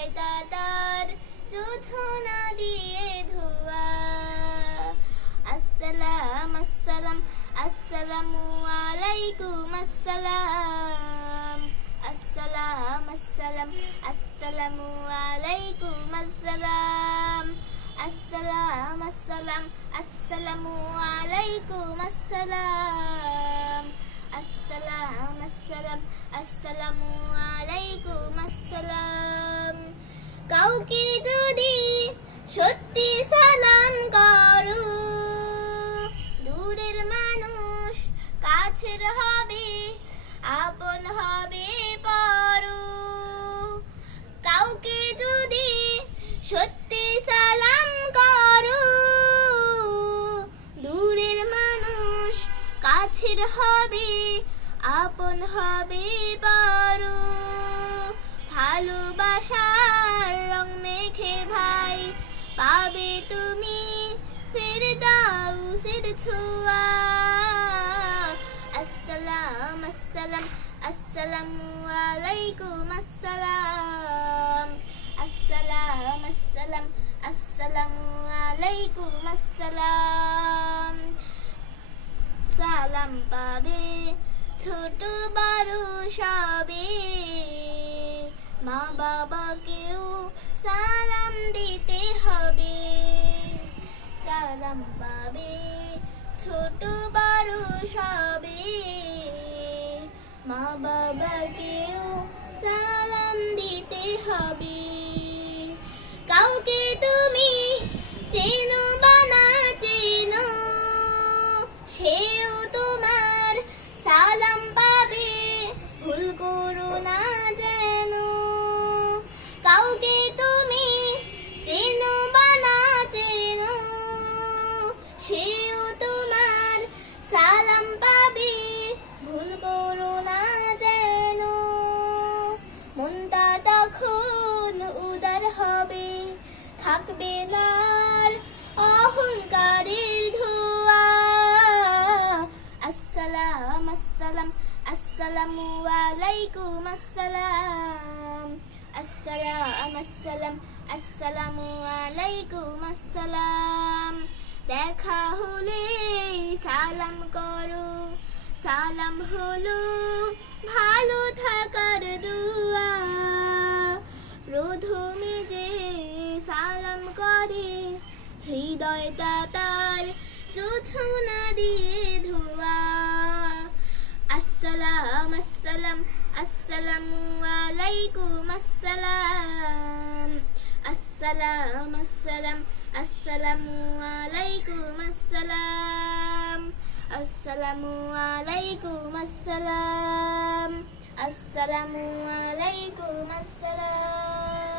হৃদয় তার জোছনা দিয়ে ধোয়া। আসসালাম আসসালাম আসসালামু আলাইকুম আসসালাম। আসসালাম আসসালাম আসসালামু আলাইকুম আসসালাম। আসসালাম আসসালাম আসসালামু আলাইকুম আসসালাম। আসসালাম আসসালাম আসসালামু আলাইকুম আসসালাম। কাউকে যদি সত্যি সালাম করো, দূরের মানুষ কাছের হবে, আপন হবে পরো। কাউকে যদি সত্যি সালাম করো, দূরের মানুষ কাছের হবে, আপন হবে পরো। ভালোবাসার রং মেখে ভাই পাবে তুমি ফেরদাউসের ছোঁয়া। আসসালাম আসসালাম আসসালামু আলাইকুম আসসালাম। আসসালাম আসসালাম আসসালামু আলাইকুম আসসালাম। সালাম পাবে ছোট বড় সবে, মা বাবাকেও সালাম দিতে হবে। সালাম পাবে ছোট বড় সবে, মা বাবাকেও সালাম দিতে হবে। কাউকে তুমি চেনো বা না চেনো, সেও তোমার সালাম পাবে, ভুল করো না যেন। কাউকে তুমি চেনো বা না চেনো, সেও তোমার সালাম পাবে, ভুল করো না যেন। মনটা তখন উদার হবে, থাকবে না আর অহংকারের ধোঁয়া। আসসালাম আসসালাম আসসালামু আলাইকুম আসসালাম। আসসালাম আসসালাম আসসালামু আলাইকুম আসসালাম। দেখা হলে সালাম করো, সালাম হলো ভালো থাকার দুয়া। প্রথমে যে সালাম করে, হৃদয়টা তার জোছনা দিয়ে ধোয়া। আসসালাম আসসালাম আসসালামু আলাইকুম আসসালাম। আসসালাম আসসালাম আসসালামু আলাইকুম আসসালাম। আসসালামু আলাইকুম আসসালাম। আসসালামু আলাইকুম আসসালাম।